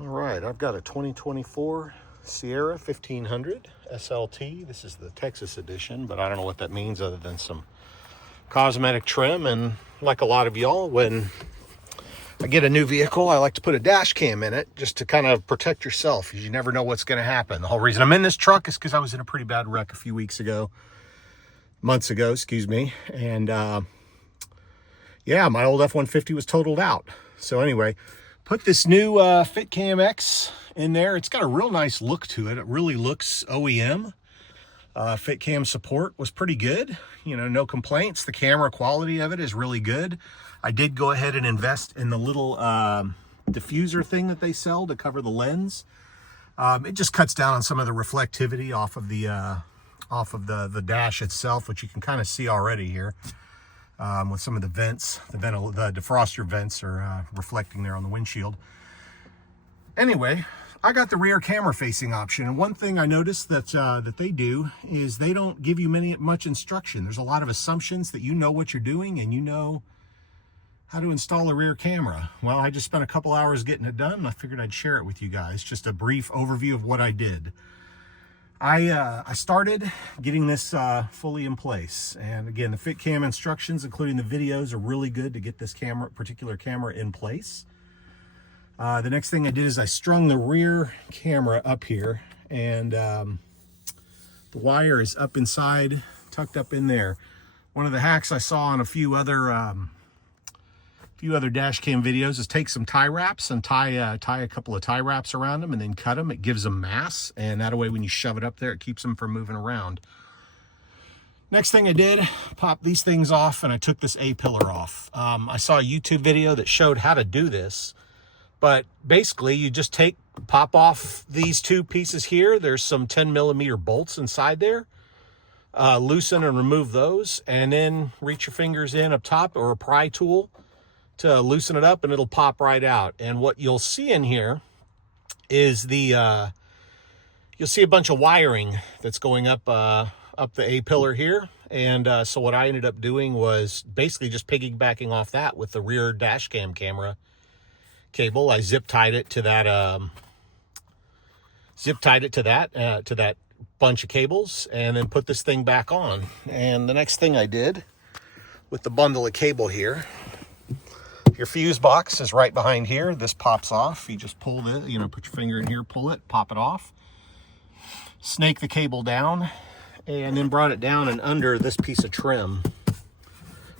All right, I've got a 2024 Sierra 1500 SLT. This is the Texas edition, but I don't know what that means other than some cosmetic trim. And like a lot of y'all, when I get a new vehicle, I like to put a dash cam in it just to kind of protect yourself, because you never know what's going to happen. The whole reason I'm in this truck is because I was in a pretty bad wreck a few months ago, excuse me. And yeah, my old F-150 was totaled out. So anyway, put this new FitcamX in there. It's got a real nice look to it. It really looks OEM. Fitcam support was pretty good. You know, no complaints. The camera quality of it is really good. I did go ahead and invest in the little diffuser thing that they sell to cover the lens. It just cuts down on some of the reflectivity off of the dash itself, which you can kind of see already here. With some of the vents, the defroster vents are reflecting there on the windshield. Anyway, I got the rear camera facing option, and one thing I noticed that they do is they don't give you much instruction. There's a lot of assumptions that you know what you're doing and you know how to install a rear camera. Well, I just spent a couple hours getting it done, and I figured I'd share it with you guys. Just a brief overview of what I did. I started getting this fully in place, and again, the Fitcam instructions, including the videos, are really good to get this particular camera in place. The next thing I did is I strung the rear camera up here, and the wire is up inside, tucked up in there. One of the hacks I saw on a few other dash cam videos is take some tie wraps and tie a couple of tie wraps around them and then cut them. It gives them mass, and that way when you shove it up there, it keeps them from moving around. Next thing I did, pop these things off, and I took this A-pillar off. I saw a YouTube video that showed how to do this, but basically you just pop off these two pieces here. There's some 10mm bolts inside there. Loosen and remove those, and then reach your fingers in up top, or a pry tool, to loosen it up, and it'll pop right out. And what you'll see in here is you'll see a bunch of wiring that's going up the A-pillar here. And so what I ended up doing was basically just piggybacking off that with the rear dash cam camera cable. I zip tied it to that bunch of cables, and then put this thing back on. And the next thing I did with the bundle of cable here, your fuse box is right behind here. This pops off. You just pull it, put your finger in here, pull it, pop it off. Snake the cable down, and then brought it down and under this piece of trim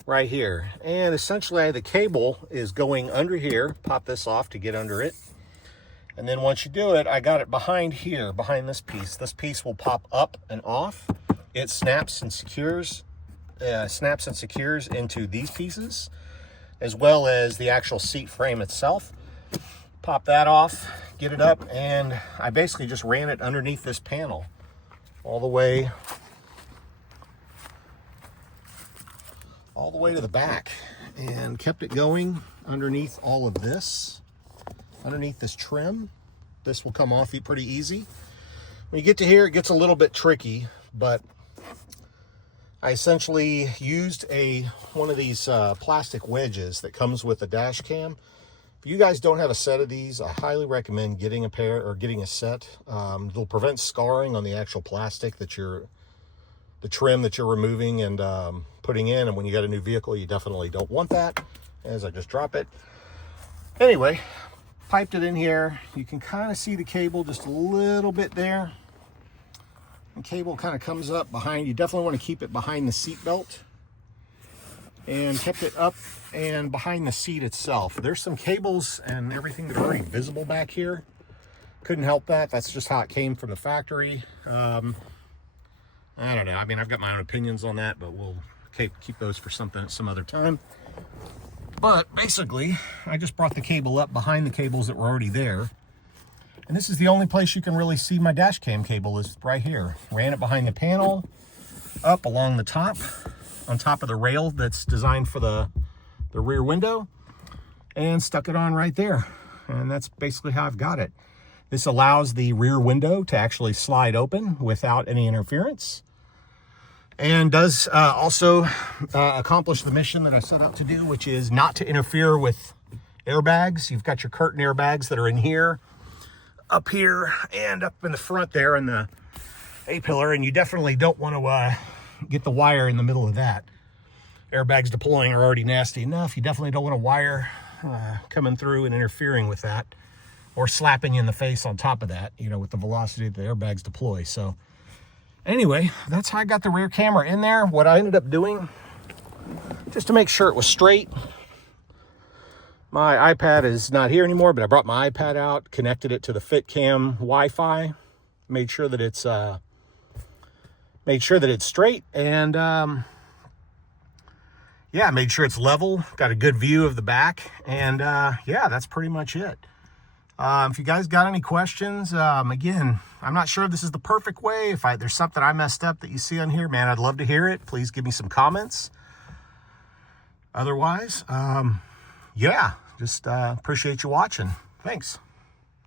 right here. And essentially the cable is going under here. Pop this off to get under it. And then once you do it, I got it behind here, behind this piece. This piece will pop up and off. It snaps and secures into these pieces, as well as the actual seat frame itself. Pop that off, get it up, and I basically just ran it underneath this panel all the way to the back, and kept it going underneath all of this, underneath this trim. This will come off pretty easy. When you get to here, it gets a little bit tricky, but I essentially used one of these plastic wedges that comes with a dash cam. If you guys don't have a set of these, I highly recommend getting a pair or getting a set. It'll prevent scarring on the actual plastic the trim that you're removing and putting in. And when you got a new vehicle, you definitely don't want that, as I just drop it. Anyway, piped it in here. You can kind of see the cable just a little bit there. The cable kind of comes up behind. You definitely want to keep it behind the seat belt, and kept it up and behind the seat itself. There's some cables and everything that are already visible back here. Couldn't help that. That's just how it came from the factory. I don't know. I mean, I've got my own opinions on that, but we'll keep those for some other time. But basically, I just brought the cable up behind the cables that were already there. And this is the only place you can really see my dash cam cable, is right here. Ran it behind the panel, up along the top, on top of the rail that's designed for the rear window, and stuck it on right there. And that's basically how I've got it. This allows the rear window to actually slide open without any interference, and does also accomplish the mission that I set out to do, which is not to interfere with airbags. You've got your curtain airbags that are in here. up here and up in the front there in the A-pillar, and you definitely don't want to get the wire in the middle of that. Airbags deploying are already nasty enough. You definitely don't want a wire coming through and interfering with that, or slapping you in the face on top of that, you know, with the velocity that the airbags deploy. So anyway, that's how I got the rear camera in there. What I ended up doing, just to make sure it was straight, my iPad is not here anymore, but I brought my iPad out, connected it to the Fitcam Wi-Fi, made sure that it's straight, and yeah, made sure it's level, got a good view of the back, and yeah, that's pretty much it. If you guys got any questions, again, I'm not sure if this is the perfect way. If there's something I messed up that you see on here, man, I'd love to hear it. Please give me some comments. Otherwise, yeah, just appreciate you watching. Thanks.